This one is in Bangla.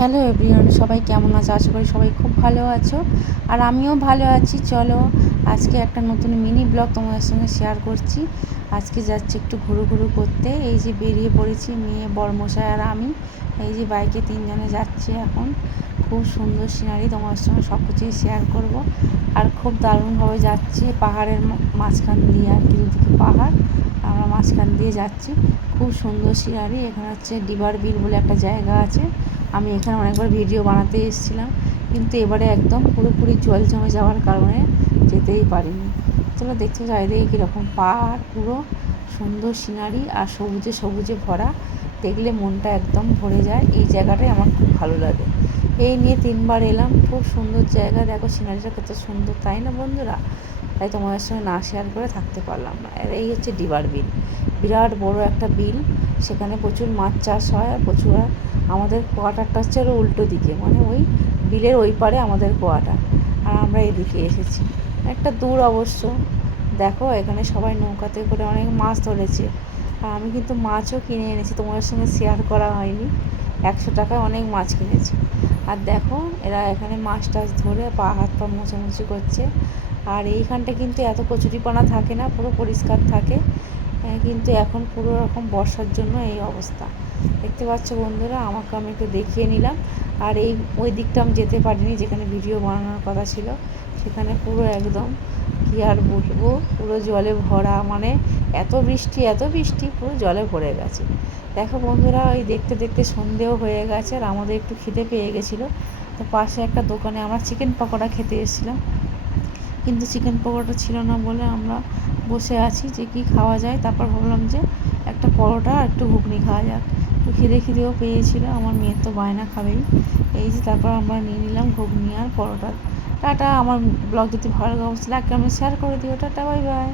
হ্যালো এভরিওয়ান, সবাই কেমন আছো? আশা করি সবাই খুব ভালো আছো, আর আমিও ভালো আছি। চলো আজকে একটা নতুন মিনি ব্লগ তোমাদের সঙ্গে শেয়ার করছি। আজকে যাচ্ছি একটু ঘুরু ঘুরু করতে। এই যে বেরিয়ে পড়েছি মেয়ে, বড়মশাই আর আমি। এই যে বাইকে তিনজনে যাচ্ছি এখন। খুব সুন্দর সিনারি, তোমার সঙ্গে সব কিছুই শেয়ার করব। আর খুব দারুণভাবে যাচ্ছি পাহাড়ের মাঝখান দিয়ে, আর কি দুদিকে পাহাড়, আমরা মাঝখান দিয়ে যাচ্ছি। খুব সুন্দর সিনারি। এখানে হচ্ছে ডিবার বিল বলে একটা জায়গা আছে। আমি এখানে অনেকবার ভিডিও বানাতে এসেছিলাম, কিন্তু এবারে একদম পুরোপুরি জল জমে যাওয়ার কারণে যেতেই পারিনি। চলো দেখছো চারিদিকে কীরকম পাহাড়, পুরো সুন্দর সিনারি আর সবুজে সবুজে ভরা। দেখলে মনটা একদম ভরে যায়। এই জায়গাটাই আমার খুব ভালো লাগে। এই নিয়ে 3বার এলাম। খুব সুন্দর জায়গা, দেখো সিনারিটা কত সুন্দর, তাই না বন্ধুরা? তাই তোমাদের সঙ্গে না শেয়ার করে থাকতে পারলাম না। আর এই হচ্ছে ডিবার বিল, বিরাট বড় একটা বিল। সেখানে প্রচুর মাছ চাষ হয় আর প্রচুর। আমাদের কোয়ার্টারটা হচ্ছে আরও উল্টো দিকে, মানে ওই বিলের ওই পারে আমাদের কোয়ার্টার, আর আমরা এদিকে এসেছি। একটা দূর অবশ্য। দেখো এখানে সবাই নৌকাতে করে অনেক মাছ ধরেছে, আর আমি কিন্তু মাছও কিনে এনেছি, তোমাদের সঙ্গে শেয়ার করা হয়নি। 100 টাকায় অনেক মাছ কিনেছি। আর দেখো এরা এখানে মাছ টাছ ধরে হাত পা মোছামুছি করছে। আর এইখানটা কিন্তু এত কচুরিপানা থাকে না, পুরো পরিষ্কার থাকে। কিন্তু এখন পুরো রকম বর্ষার জন্য এই অবস্থা। দেখতে পাচ্ছ বন্ধুরা, আমাকে আমি একটু দেখিয়ে নিলাম। আর ওই দিকটা আমি যেতে পারিনি, যেখানে ভিডিও বানানোর কথা ছিল। সেখানে পুরো একদম কী আর বলবো, পুরো জলে ভরা, মানে এত বৃষ্টি পুরো জলে ভরে গেছে। দেখো বন্ধুরা, ওই দেখতে দেখতে সন্ধেও হয়ে গেছে, আর আমাদের একটু খিদে পেয়ে গেছিলো। তো পাশে একটা দোকানে আমরা চিকেন পকোড়া খেতে এসেছিলাম, কিন্তু চিকেন পকোড়াটা ছিল না বলে আমরা বসে আছি যে কি খাওয়া যায়। তারপর ভাবলাম যে একটা পরোটা আর একটু ঘুগনি খাওয়া যাক। তো খিদেও পেয়েছিল, আমার মেয়ের তো বায়না খাবেই। এই যে তারপর আমরা নিয়ে নিলাম ঘুগনি আর পরোটা। টাটা। আমার ব্লগ যদি ভালো লাগে অবশ্যই লাইক কমেন্ট শেয়ার করে দিও। Tata, bye bye.